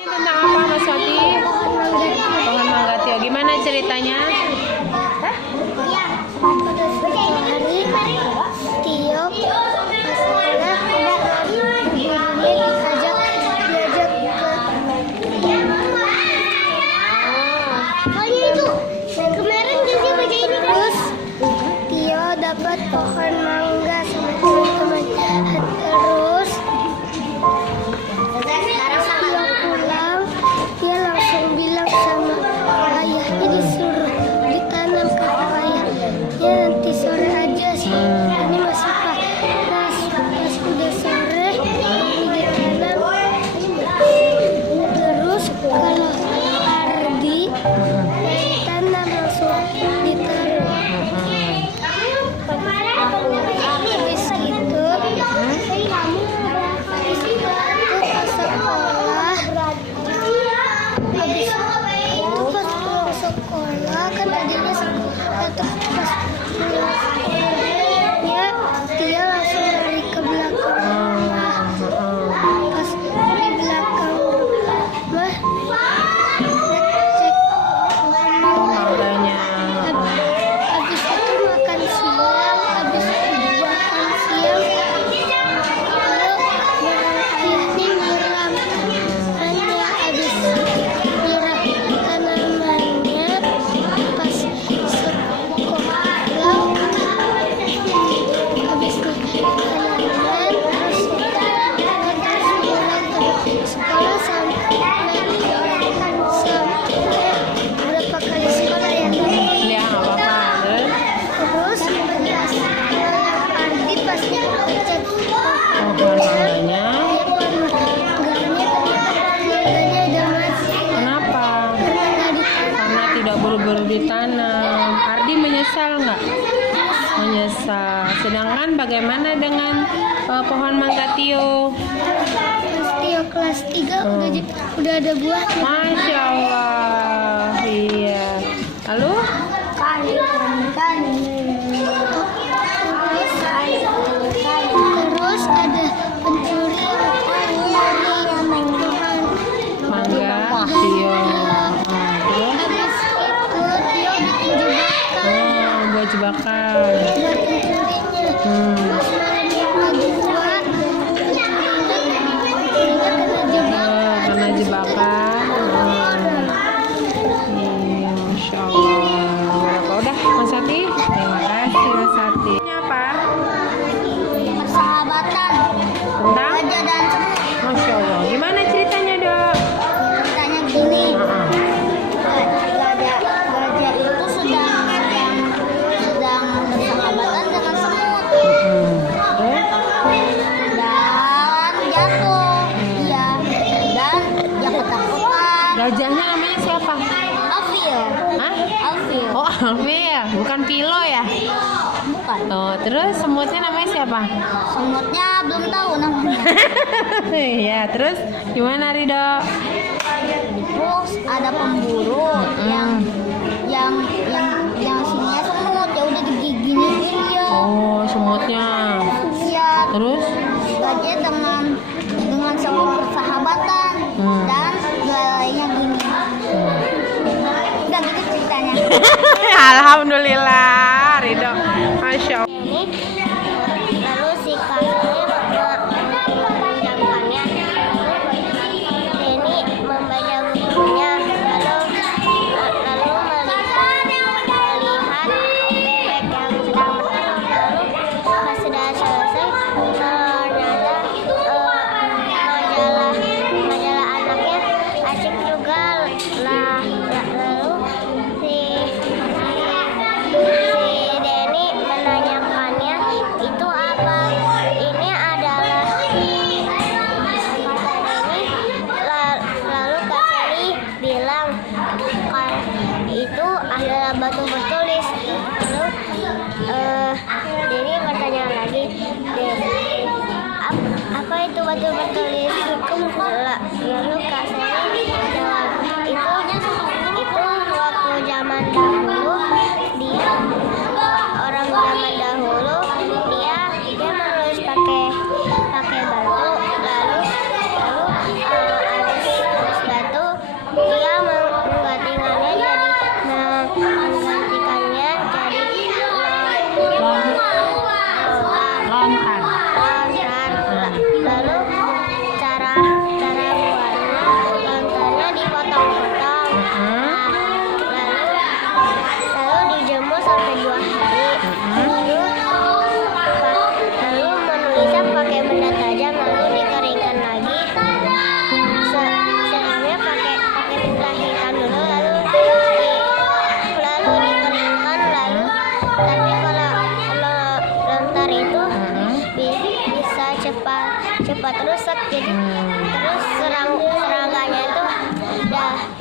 Tentang apa Mas Wati? Pohon mangga Tio. Gimana ceritanya? Tio pas sekolah gurunya diajak itu kemarin dia baca ini terus Tio dapat pohon mangga sama teman-teman terus Tio pulang dia langsung bilang sama ayahnya disuruh ditanam kata ayahnya nanti sore aja sih ini masih panas pas udah sore ditanam terus kalau Ardi tanam langsung ditaruh habis gitu ke sekolah habis itu pas pulang sekolah kan adanya sekolah terus pas pulangnya dia langsung lari ke belakang rumah pas di belakang rumah cek Mangganya. habis itu makan siang habis makan siang ayahnya nyiram hanya habis nyiram tanamannya pas sekolah habis tanaman terus sekolah sampai berapa kali sekolah ya Ya nggak apa-apa. terus Ardi pas ngecek Pohon mangganya. mangganya udah mati Kenapa? karena nggak ditanam. Karena tidak buru-buru ditanam. Ardi menyesal nggak? Menyesal. Sedangkan bagaimana dengan pohon mangga Tio? Pas Tio kelas 3 udah ada buah. Masya Allah. Iya. Lalu? Terus ada pencuri Mangga Tio. Terus? habis itu Tio bikin jebakan Buat jebakan. buat pencurinya. Terus malam yang kedua pencurinya kena jebakan. Karena jebakan. Iya, Masya Allah. Berapa udah Mas Sati? Terima kasih Mas Sati. Ini apa? Persahabatan Tentang? gajah dan semut. Masya Allah. Gimana ceritanya dok? Ceritanya gini, gajah itu sedang bersahabatan dengan semut dan jatuh dia dan dia ketakutan. Gajahnya namanya siapa? Alfil, Hah? Alfil Oh Alfil, bukan Pilo ya? bukan. Oh, terus semutnya namanya siapa? Semutnya belum tahu namanya. Ya, terus gimana Rido? Terus ada pemburu yang sininya semut ya udah digiginin dia. Oh, semutnya. Iya. Terus? Gajah dengan semut bersahabatan dan belalainya gini. Udah gitu ceritanya. Alhamdulillah, Rido. Masya Allah. Lalu si kakek memanjangkannya. Denny membaca bukunya. Lalu melihat bebek yang sedang berenang. Lalu pas sudah selesai ternyata majalah anaknya asik juga lah. Lalu si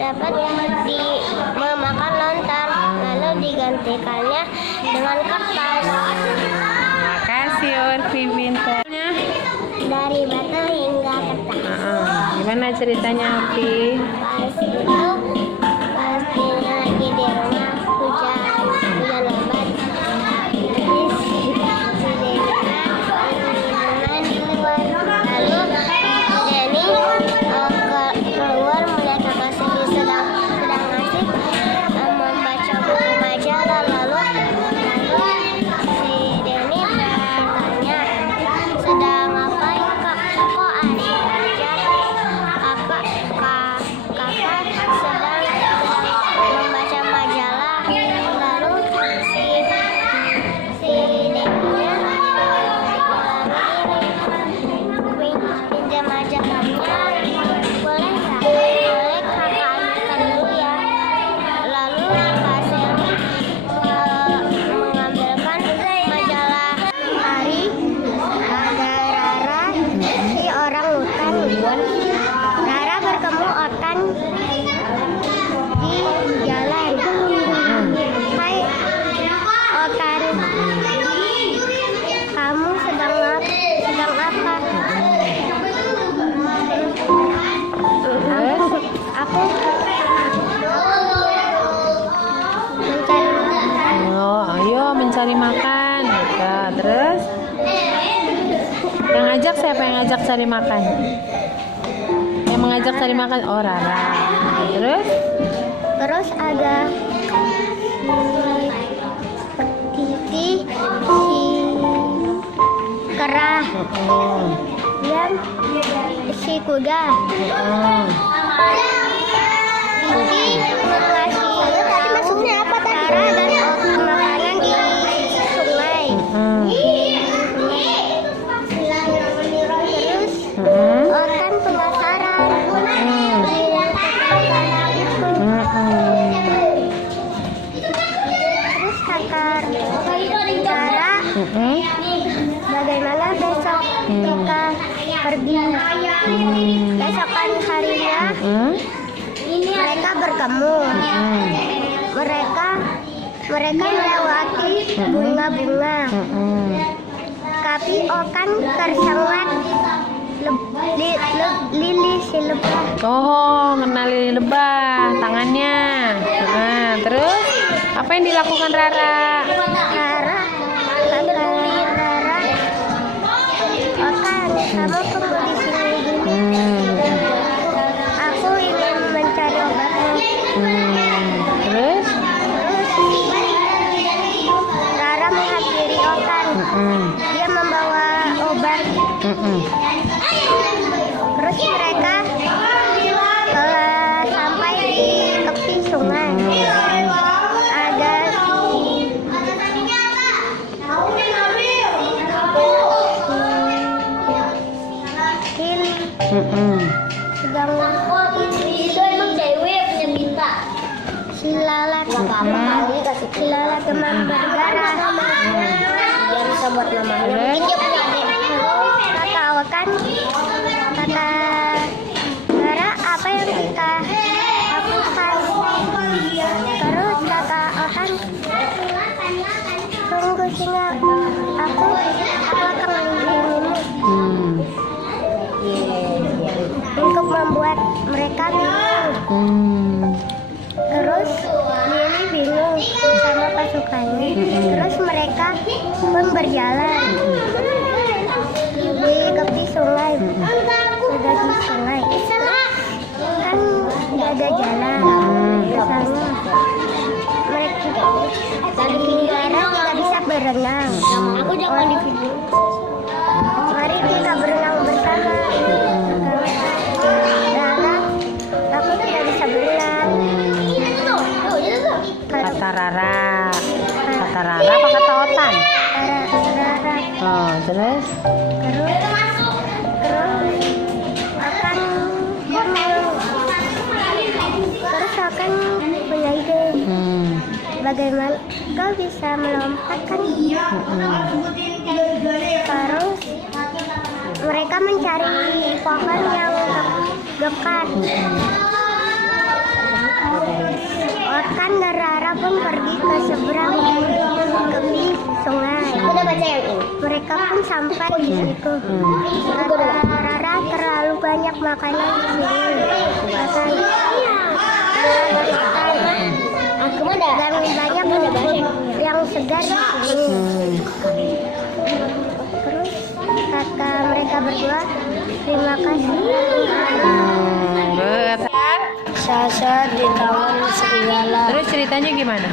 dapat memakan lontar, lalu digantikannya dengan kertas. Makasih Urfi pintarnya. Dari batu hingga kertas. Gimana ceritanya Urfi? Pas dia lagi di rumah hujan lebat. Terus si Denny main di luar. Lalu Denny keluar melihat kakak Sally sedang asik membaca buku majalah. Lalu si Denny bertanya, sedang ngapain kak? Kok asik aja? Kakak sedang membaca majalah. Lalu si Denny-nya pinjam majalahnya. Boleh nggak? Boleh kakak ambilkan dulu ya. Lalu Kak Sally mengambilkan majalah. Hari ada Rara, si orang hutan. Rara bertemu Otan di jalan. Hai Otan, kamu sedang apa? Aku mencari makan. Oh, ayo mencari makan. Ya, terus yang ngajak siapa yang ngajak cari makan? Yang mengajak cari makan? Oh, Rara. Terus ada si Kera, dan si kuda. Maksudnya apa tadi? Kera dan makanan di sungai. Terus Otan penasaran. Terus kakak Rara, bagaimana besok kita pergi? Besokan harinya mereka bertemu. Mereka melewati bunga-bunga. Tapi Okan tersengat lili si lebah. oh, kenal lili lebah tangannya. Terus apa yang dilakukan Rara? Okan, kamu tunggu di sini gini. Aku ingin mencari obatnya. Terus Rara menghampiri Okan. Dia membawa obat. Terus mereka sampai di tepi sungai. Ada Lili sedang itu emang cewek punya minta. Si Lala teman berdarah. Dia bisa buat namanya. Kata Okan, kata Rara, apa yang kita lakukan? Terus kata Okan, tunggu sini, aku akan melindungimu. Untuk membuat mereka bingung. Terus Lili bingung sama pasukannya. Terus mereka pun berjalan di tepi sungai. Sudah di sungai kan nggak ada jalan ke sana. Rara tidak bisa berenang. Aku jangan di video. Mari kita berenang bersama. Rara, aku tidak bisa berenang. kata Rara apa kata Otan? Rara. Oh, terus akan punya ide. Bagaimana kau bisa melompat kan? Terus mereka mencari pohon yang dekat. Dan Rara pun pergi ke seberang tepi sungai. Udah baca yang ini. Mereka pun sampai di situ. Kata Rara, terlalu banyak makanan di sini. Kata dan banyak yang segar di sini. Terus kata mereka berdua, terima kasih. Sasha di Taman Serigala. Terus ceritanya gimana?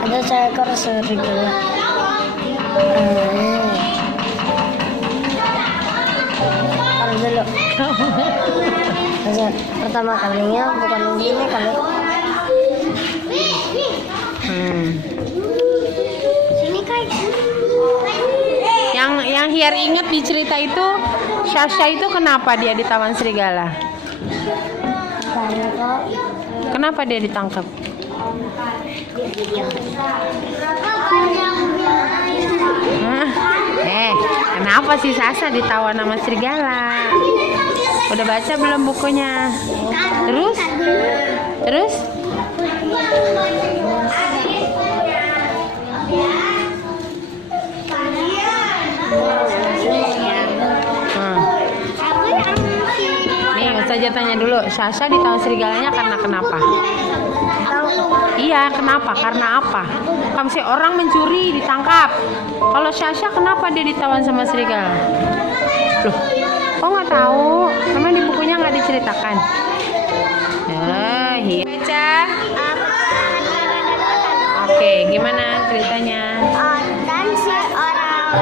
Ada seekor serigala. Taruh dulu. Pertama kalinya bukan begini kali. Sini kan. Yang Hiar inget di cerita itu, Sasha itu kenapa dia di Taman Serigala? Kenapa dia ditangkap? Kenapa sih Sasha ditawan sama serigala? Udah baca belum bukunya? Terus? Nih, Ustazah tanya dulu, Sasha ditawan serigalanya karena kenapa? Iya, kenapa? Karena apa? Kamu sih orang mencuri ditangkap. Kalau Sasha kenapa dia ditawan sama serigala? Loh, kok nggak tahu? Memang di bukunya nggak diceritakan. Iya. Baca. Oke, gimana ceritanya? Dan si orang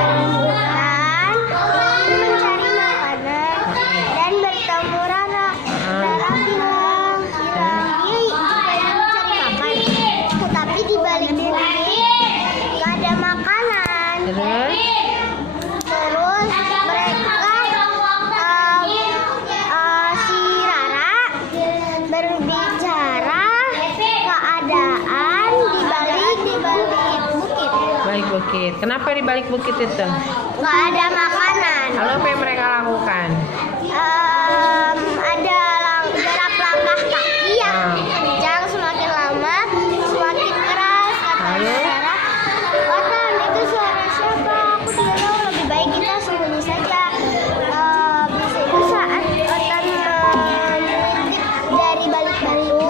mencari makanan dan bertemu Rara. Rara bilang dia mencari makan, tetapi di balik bukit nggak ada makanan. Terus mereka si Rara berbicara keadaan di balik bukit. Balik bukit. Kenapa di balik bukit itu? Nggak ada makanan. Lalu apa yang mereka lakukan? Ada derap langkah kaki yang kencang, semakin lama semakin keras. Kata Rara, Watan itu suara siapa? Aku tidak tahu, lebih baik kita sembunyi saja. Itu saat Watan mengintip dari balik batu,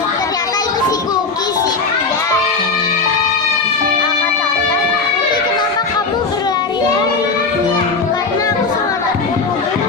ternyata itu si Guki, si kuda. Kata Watan, Guki, kenapa kamu berlari-lari? Karena aku sangat terburu-buru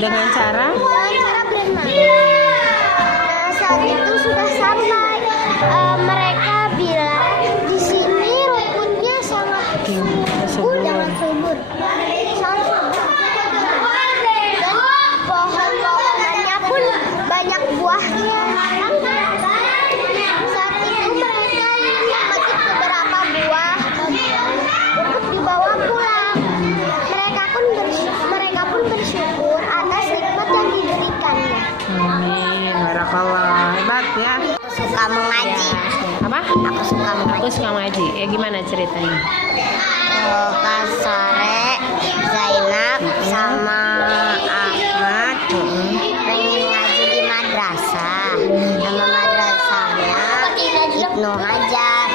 Dengan cara berenang. Nah, saat itu sudah sampai, mereka bilang di sini rumputnya sangat subur. Sangat subur. Dan pohon-pohonannya pun banyak buahnya. Saat itu mereka memetik beberapa buah untuk dibawa pulang. Mereka pun bersyukur atas nikmat yang diberikannya. Amin, barakallah, hebat ya. Suka mengaji. Apa? Aku suka mengaji. Aku suka ngaji. Ya gimana ceritanya? Pas sore Zainab sama Ahmad pengen ngaji di madrasah. Nama madrasahnya Ibnu Hajar.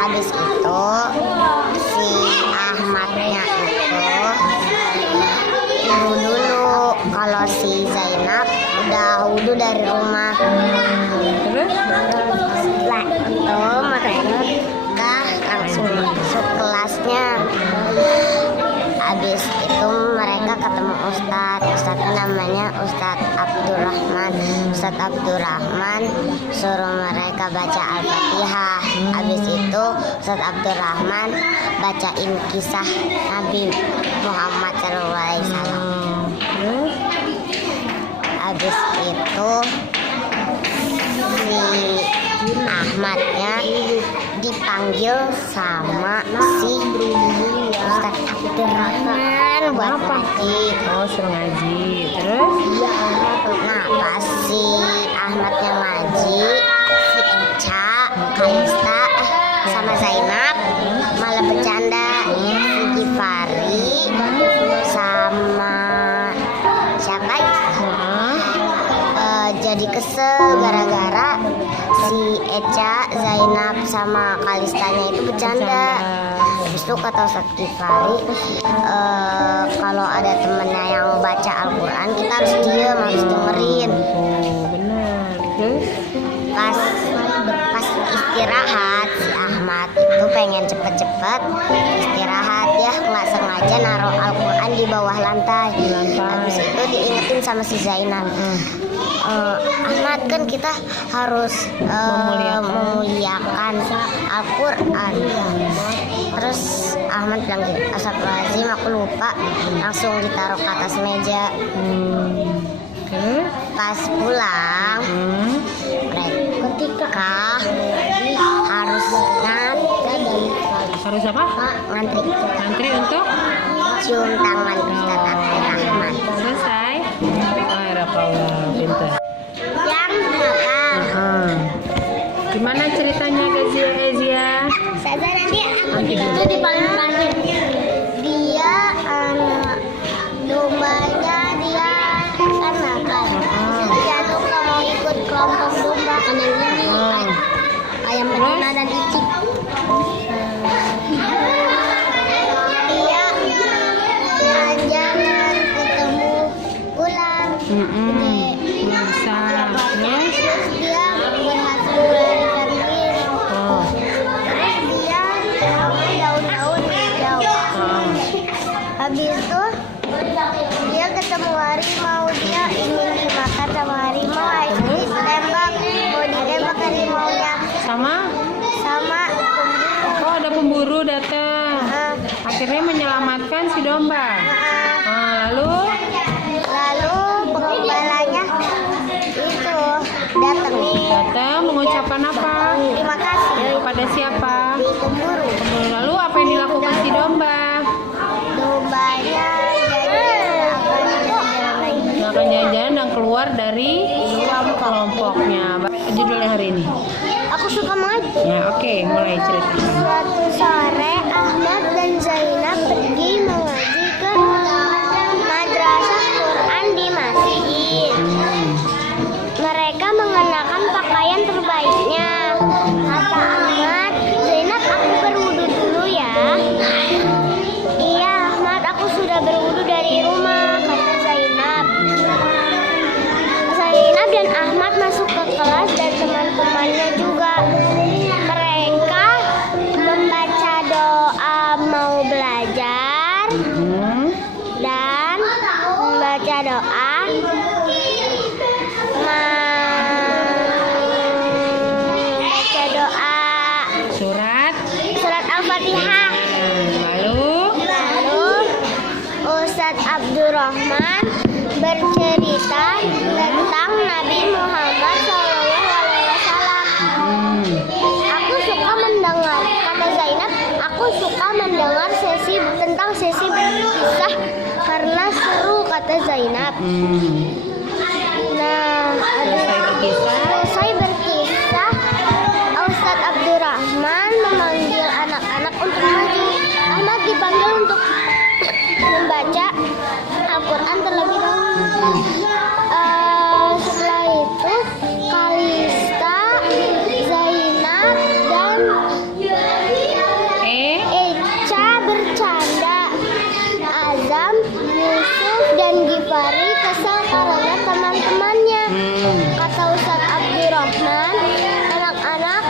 Habis itu si Ahmadnya itu dulu kalau si Zainab udah wudhu dari rumah. Terus? Setelah itu mereka langsung masuk kelasnya. Habis itu mereka ketemu Ustadz namanya Ustadz Abdurrahman. Ustadz Abdurrahman suruh mereka baca Al-Fatihah. Habis itu Ustadz Abdurrahman bacain kisah Nabi Muhammad SAW. Habis itu si Ahmadnya dipanggil sama si Ustadz Abdurrahman buat ngaji. Oh, suruh ngaji. Terus? Nah, pas si Ahmadnya ngaji, si Eca, Kalista, sama Zainab malah bercanda. Si Gifari sama siapa ya? Jadi kesel gara-gara si Eca, Zainab sama Kalistanya itu bercanda. Habis itu kata Ustadz Gifari, kalau ada temennya yang baca Al-Quran kita harus diam, harus dengerin. Oh, benar. Terus? Pas istirahat si Ahmad itu pengen cepet-cepet istirahat, ya nggak sengaja naruh Al-Quran di bawah lantai. Habis itu diingetin sama si Zainab, Ahmad, kan kita harus memuliakan Al-Quran. Terus Ahmad bilang gitu, astagfirullahaladzim, aku lupa. Langsung ditaruh ke atas meja. Pas pulang ketika harus Harus apa? ngantri Ngantri untuk? cium tangan Ustadz Abdurrahman. Selesai? Barakallah, pintar. Yang makan. Gimana ceritanya Ezia? Saya nanti itu di paling terakhir. Dia dombanya dia kan makan. Dia tuh nggak mau ikut kelompok domba karena ini ayam betina dan icik. Dia jalan ketemu ular gede. Bisa. Terus dia berhasil melarikan diri. Terus dia pakai daun-daun hijau. Habis itu dia ketemu harimau, dia ingin dimakan sama harimau. Akhirnya ditembak, mau ditembak harimaunya Sama? pemburu. Oh, ada pemburu datang. Akhirnya menyelamatkan si domba. Lalu Pengembalanya itu datang mengucapkan apa? terima kasih Kepada siapa? pemburu. Lalu apa yang dilakukan si domba? Dombanya jadi akan jalan-jalan lagi. Nggak akan jalan-jalan dan keluar dari kelompoknya. Judulnya hari ini. Aku suka mengaji. Ya, oke, mulai cerita. Suatu sore Ahmad dan Zainab pergi mengaji ke madrasah Quran di masjid. Mereka mengenakan pakaian terbaiknya. Kata Ahmad, Zainab, aku berwudu dulu ya. Iya Ahmad, aku sudah berwudu dari rumah, kata Zainab. Zainab dan Ahmad masuk ke kelas dan teman-temannya juga. Mereka membaca doa mau belajar. dan membaca doa, membaca doa Surat. surat Al-Fatihah. Lalu Ustadz Abdurrahman bercerita tentang Nabi Muhammad SAW. Aku suka mendengar, kata Zainab, aku suka mendengar tentang sesi berkisah karena seru, kata Zainab. Nah, selesai berkisah, Ustadz Abdurrahman memanggil anak-anak untuk maju. Ahmad dipanggil untuk membaca Al-Quran terlebih dahulu. Setelah itu Kalista, Zainab, dan Echa bercanda. Azam, Yusuf, dan Gifari kesal karena teman-temannya. Kata Ustadz Abdurrahman, anak-anak,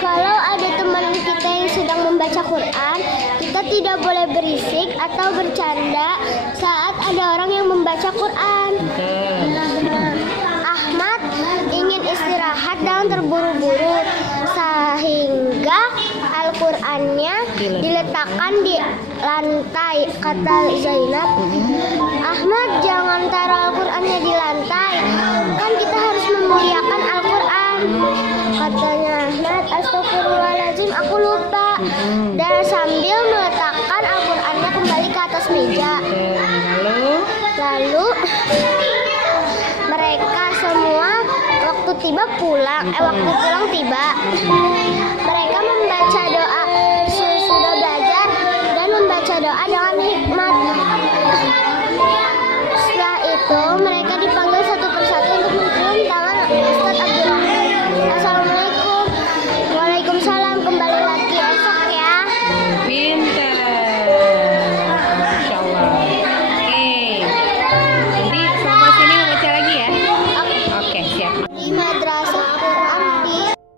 kalau ada teman kita yang sedang membaca Quran, kita tidak boleh berisik atau bercanda saat ada orang yang membaca Quran. Ahmad ingin istirahat dan terburu-buru sehingga Al-Qur'annya diletakkan di lantai, kata Zainab. Ahmad, jangan taruh Al-Qur'annya di lantai, kan kita harus memuliakan Al-Qur'an. Katanya Ahmad, astagfirullahaladzim, aku lupa. Dan sambil meletakkan Al-Qur'annya kembali ke atas meja. Lalu mereka semua waktu pulang tiba.